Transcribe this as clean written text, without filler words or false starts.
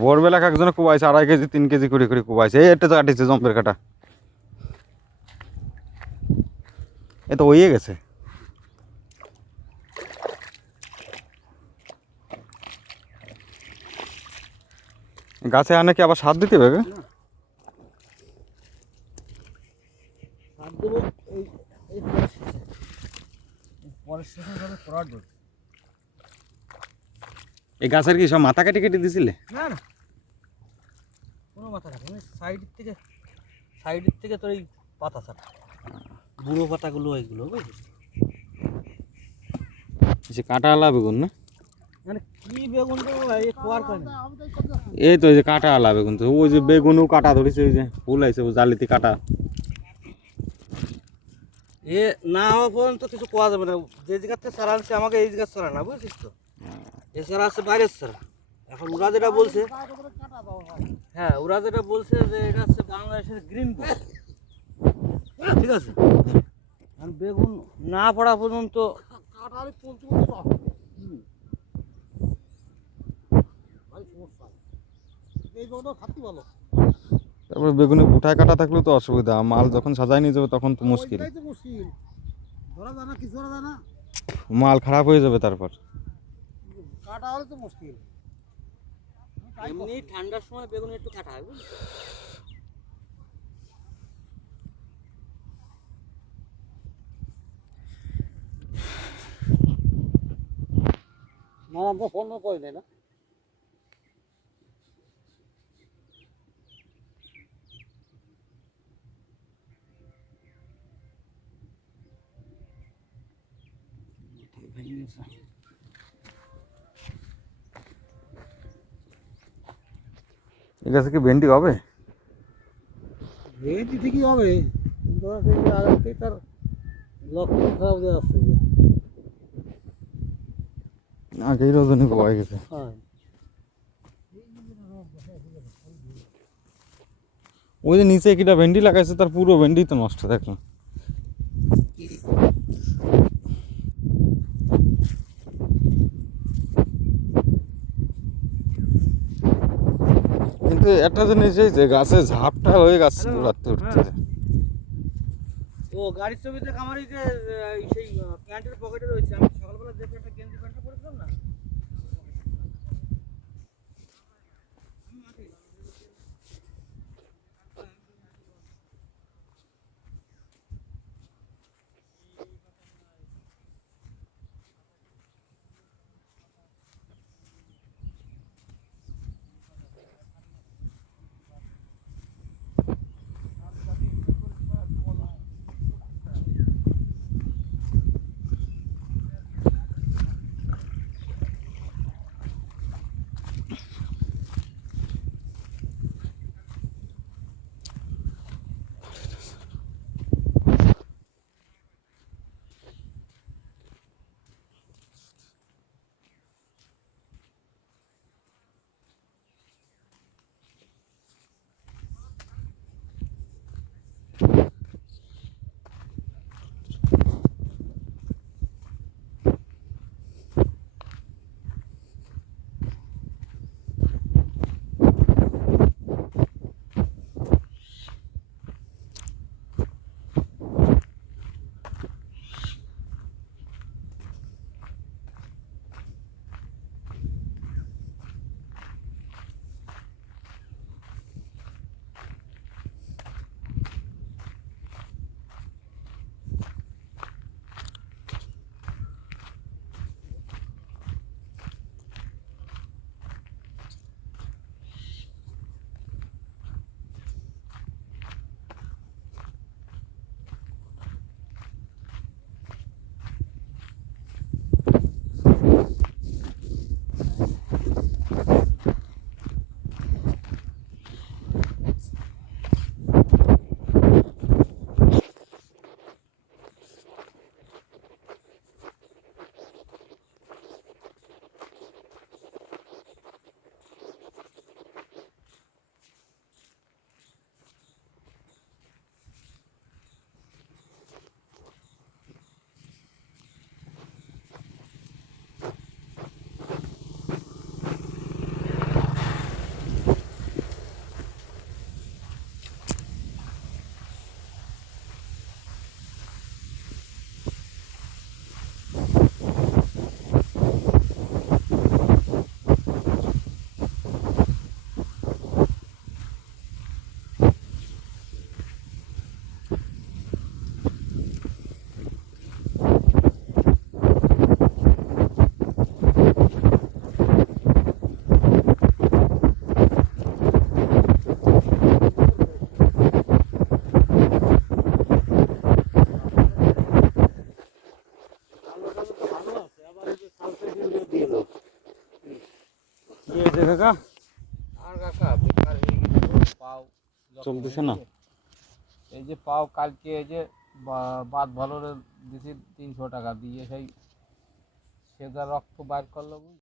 ভোরবেলা একজনে কুবাইছে 2.5 KG 3 KG করে করে কুবাইছে। এই এটা তো কাটিছে জম্পের কাটা, এ তো হয়ে গেছে। গাছে আনে কি আবার সার দিতে হবে? এই গাছের কি সব মাথা কেটে কেটে দিছিলে? না না, কোনো মাথা কাটে সাইডের থেকে তোর এই পাতা ছাড়া বুড়ো পাতাগুলো এইগুলো বুঝলি। যে কাঁটাওয়ালা বেগুন না? মানে কি বেগুন তো এই খোয়ার কারণে এই তো এই যে কাঁটাওয়ালা বেগুন, তো ওই যে বেগুনও কাটা ধরেছে, ওই যে ফুল আছে ওই জালিতে কাটা। এ না হওয়া পর্যন্ত কিছু কোয়া যাবে না। যে জায়গাতে চারা আনছে আমাকে এই জায়গার চারা না, বুঝছিস তো? এছাড়া আছে বাইরের চারা। এখন ওরা যেটা বলছে, হ্যাঁ ওরা যেটা বলছে যে এটা হচ্ছে বাংলাদেশের গ্রিন বুক, ঠিক আছে? আর বেগুন না পড়া পর্যন্ত তারপরে বেগুনে উঠায় কাটা থাকলেও তো অসুবিধা, মাল যখন সাজায় নিয়ে যাবে তখন তো মুশকিল, মাল খারাপ হয়ে যাবে তারপর। কাটা হলে তো মুশকিল। এমনি ঠান্ডার সময় বেগুন একটু কাটা হয় বুঝলি। না আমরা ফোন করে দেয় না। এই গাছে কি ভেন্ডি হবে? ভেন্ডি ঠিকই হবে, কিন্তু আগে তার লক্ষণ খারাপ দিয়ে আসছে। আগেই রজনী কোবাই গেছে। হ্যাঁ ওই যে নিচে কিটা ভেন্ডি লাগাইছে তার পুরো ভেন্ডি তো নষ্ট, দেখলাম। কিন্তু একটা জিনিস এই যে গাছে ঝাপটা হয়ে গাছ উড়াতে উঠতে, ও গাড়ির ছবিতে আমার এই যে সেই প্যান্টের পকেটে রয়েছে। আমি সকালবেলা যে প্যান্টটা গেঞ্জি প্যান্টটা পরেছিলাম না, হয়েছে কাকা? আর কাকা বেকার হয়ে গেছে পাও যখন চলতেছে না? হয়েছে, এই যে পাও কালকে এই যে বাদ ভালো দিছি 300 টাকা দিয়ে সেই সেটা রক্ত বাইর করলো।